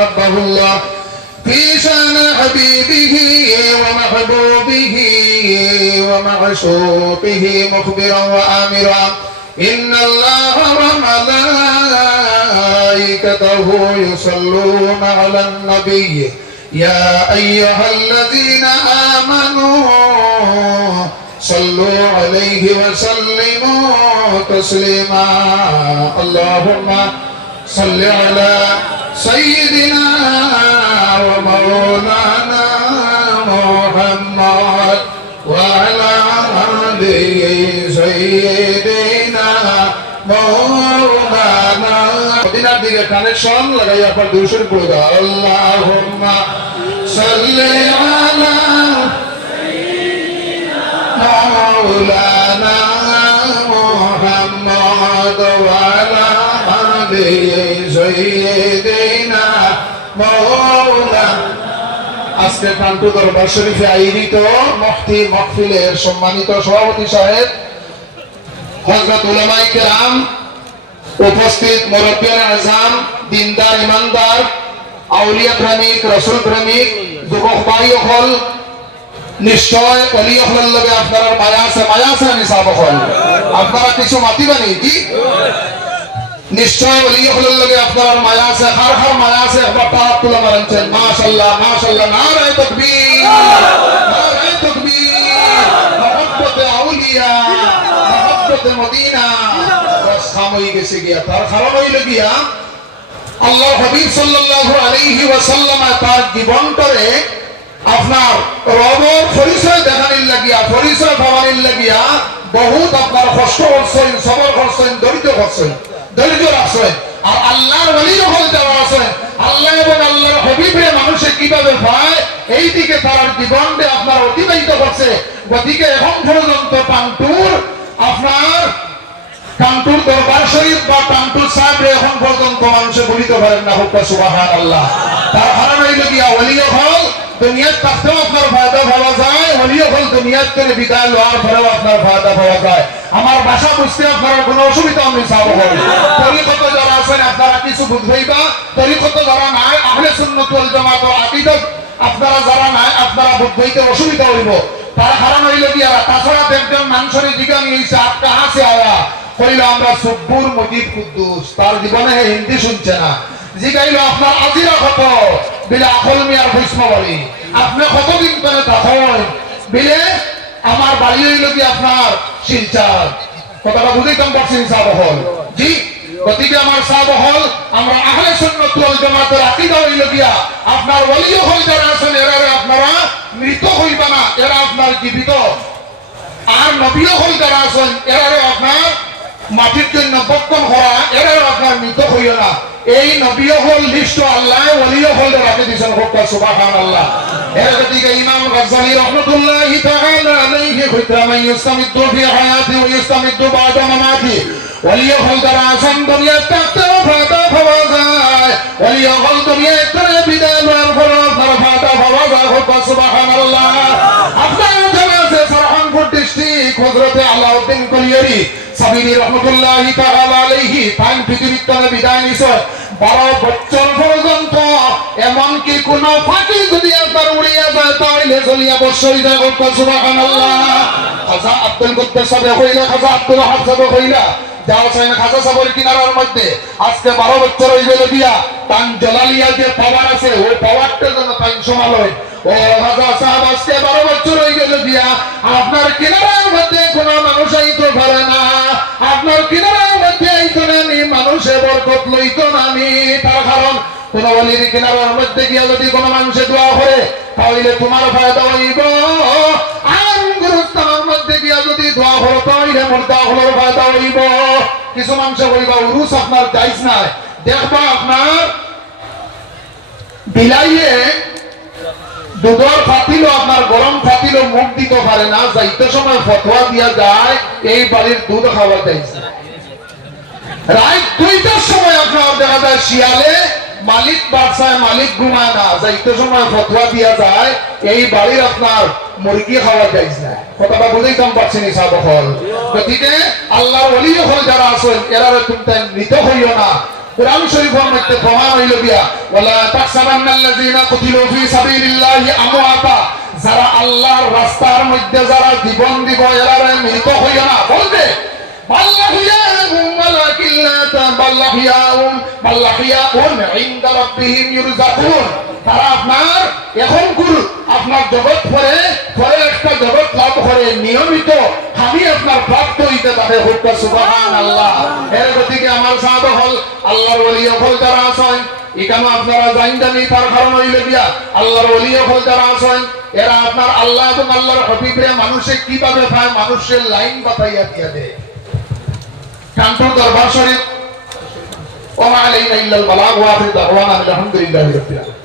أحبه الله في شان حبيبه ومحبوبه ومعشوقه مخبرا وآمرا إن الله وملائكته يصلون على النبي يا أيها الذين آمنوا صلوا عليه وسلموا تسليما اللهم صل على سيدنا ومولانا محمد وعلى آل سيدنا مولانا মদিনার দিকে কানেকশন লাগাইয়া পর দুরূদ পড়ে দাও আল্লাহুম্মা সাল্লি আলা সাইয়্যিদিনা মাওলানা মুহাম্মদ ওয়া আলা আলি সাইয়্যিদিনা মাওলানা আজকে কান্টু দরবার শরীফে আয়োজিত মুফতি মাহফিলের সম্মানিত সভাপতি সাহেব হযরত উলামায়ে কেরাম উপস্থিত মুরব্বিয়ান আযম দিনদার ইমানদার আউলিয়া প্রেমিক রাসূল প্রেমিক যুবক ভাই হল নিশ্চয় ওলি হল লগে আপনার মায়া আছে নিসাব হল আপনারা কিছু মাতিবানি কি নিশ্চয় ওলি হল লগে আপনার মায়া আছে হর মায়া আছে বাবা তুলা মারছেন মাশাআল্লাহ মাশাআল্লাহ নারে তাকবীর মুহাব্বতে আউলিয়া মুহাব্বতে মদিনা সাময়ী গেছে গিয়া তার কারণ হইল গিয়া আল্লাহ হাবিব সাল্লাল্লাহু আলাইহি ওয়াসাল্লাম তার জীবনটারে আপনার রবের পরিচয় দেখানির লাগিয়া পরিচয় পাওয়ানির লাগিয়া বহুত আপনার কষ্ট করছেন সবর করছেন ধৈর্য রাখছেন আর আল্লাহর ওলির হল দেওয়া আছে আল্লাহ এবং আল্লাহর হাবিবে মানুষে কিভাবে পায় এই দিকে তার জীবনটা আপনার অতিবাহিত করছে গতিকে এখন পর্যন্ত টাঙ্কুর দরবার শরীফ বা টাঙ্কুর সাহেব এখন পর্যন্ত মানুষে বলিতে পারেন না হুক্কা সুবহানাল্লাহ তার কারণ হইল গিয়া ওলিও হল দুনিয়ার থাকতেও আপনার ফায়দা পাওয়া যায় ওলিও হল দুনিয়ার থেকে বিদায় লওয়ার পরেও আপনার ফায়দা পাওয়া যায় আমার ভাষা বুঝতে আপনার কোনো অসুবিধা আমি চাব হল তরিকত যারা আছেন আপনারা কিছু বুঝবেই বা তরিকত যারা নাই আহলে সুন্নাত ওয়াল জামাত ও আকীদত আপনারা যারা নাই আপনারা বুঝবেইতে অসুবিধা হইব তার কারণ হইল গিয়া তাছাড়া একজন মানুষের জিজ্ঞাসা হইছে আপ কাহা সে আয়া কইলো আমরা সুব্বুর মুজিব কুদ্দুস তার জীবনে হিন্দি শুনছে না জিগাইলো আপনার আজিরা কত বিলে আকল মিয়ার ভৈষ্ম বাড়ি আপনি কতদিন পরে থাকেন বিলে আমার বাড়ি হইল কি আপনার শিলচর কথাটা বুঝাইতাম পারছেন সাবহল জি গতিকে আমার সাবহল আমরা আহলে সুন্নাত ওয়াল জামাতের আকীদা হইল গিয়া আপনার ওলিও হল যারা আছেন এরা আপনারা মৃত হইবা না এরা আপনার জীবিত আর নবীও হল যারা আছেন এরা আপনার মাটির জন্য বক্তম হওয়া এরা আপনার মৃত হইও না এই নবীও হল লিস্ট আল্লাহ ওলিও হল রাখে দিয়েছেন হুক্কা সুবহানাল্লাহ এর দিকে ইমাম গাজ্জালী রাহমাতুল্লাহি তাআলা আলাইহি খিতামা ইসতামিদু ফি হায়াতি ওয়া ইসতামিদু বাদা মামাতি ওলিও হল যারা আছেন দুনিয়ার থাকতে ফায়দা পাওয়া যায় ওলিও হল দুনিয়ার থেকে বিদায় নেওয়ার পর আপনার ফায়দা পাওয়া যায় হুক্কা সুবহানাল্লাহ আপনার জানা আছে সরহানপুর ডিস্ট্রিক্ট হযরত আলাউদ্দিন কলিয়ারি সাবিরি রাহমাতুল্লাহি তাআলা আলাইহি পান পৃথিবীর থেকে বিদায় নিছে 12 বছর পর্যন্ত এমন কি কোন ফাঁকি যদি আপনার উড়িয়া যায় তাহলে চলিয়া বসই যায় সুবহানাল্লাহ খাজা আব্দুল কুদ্দুস সাহেব কইলা খাজা আব্দুল হাফ সাহেব কইলা যাও সাইন খাজা সাহেবের কিনারার মধ্যে আজকে 12 বছর হই গেল দিয়া তান জালালিয়া যে পাওয়ার আছে ওই পাওয়ারটা যেন তাই সমালয় ও খাজা সাহেব আজকে 12 বছর হই গেল দিয়া আপনার কিনারার মধ্যে কোনো মানুষ আইতো পারে না আপনার কিনারার মধ্যে আইতো না নি মানুষে বরকত লইতো না নি তার কারণ কোন ওলির কিনারার মধ্যে গিয়া যদি কোন মানুষে দোয়া করে তাহলে তোমার ফায়দা হইব আর গুরুস্থানের মধ্যে গিয়া যদি দোয়া করো তাহলে মোর দোয়া হলোর ফায়দা হইব কিছু মানুষ বলিবা উরুস আপনার জায়েজ নাই দেখবা আপনার বিলাইয়ে দুধর ফাতিল আপনার গরম ফাতিল মুখ দিতে পারে না যাইতে সময় ফতোয়া দিয়া যায় এই বাড়ির দুধ খাওয়া যায় রাত 2টার সময় আপনার দেখা যায় শিয়ালে মালিক বাদশাহ মালিক ঘুমায় না যাইতে সময় ফতোয়া দিয়া যায় এই বাড়ির আপনার মুরগি খাওয়া যায় না কথাটা বুঝাইতাম পারছেন সাহেব হল গতিকে আল্লাহর ওলি হল যারা আছেন এরা তুমি নিতে হইও না কুরআন শরীফের মধ্যে প্রমাণ হইল গিয়া ওয়ালা তাহসাবান্নাল্লাযীনা কুতিলু ফি সাবিলিল্লাহি আমওয়াতা, যারা আল্লাহর রাস্তার মধ্যে যারা জীবন দিব এরা মৃত হইও না, বলবে বাল্লাহিয়াহুম ওয়ালাকিন লা তাবাল্লাহিয়াহুম বাল্লাহিয়াহুম ইনদা রাব্বিহিম ইরযাকুন। তারা আপনার এখন কুল আপনার জগৎ পরে পরে একটা জগৎ লাভ করে নিয়মিত আমি আপনার প্রাপ্ত হইতে পারে হোক সুবহানাল্লাহ। এর গতিকে আমার সাহাব হল আল্লাহর ওলি হল যারা আছেন এখানে আপনারা জানেন তার কারণ হইল গিয়া আল্লাহর ওলি হল যারা আছেন এরা আপনার আল্লাহ এবং আল্লাহর হাবিবরে মানুষে কিভাবে পায় মানুষের লাইন বাতাইয়া দিয়া দেয়। কান্তর দরবার শরীফ ওয়া মা আলাইনা ইল্লাল বালাগ ওয়া আখির দাওয়ানা আলহামদুলিল্লাহি রাব্বিল আলামিন।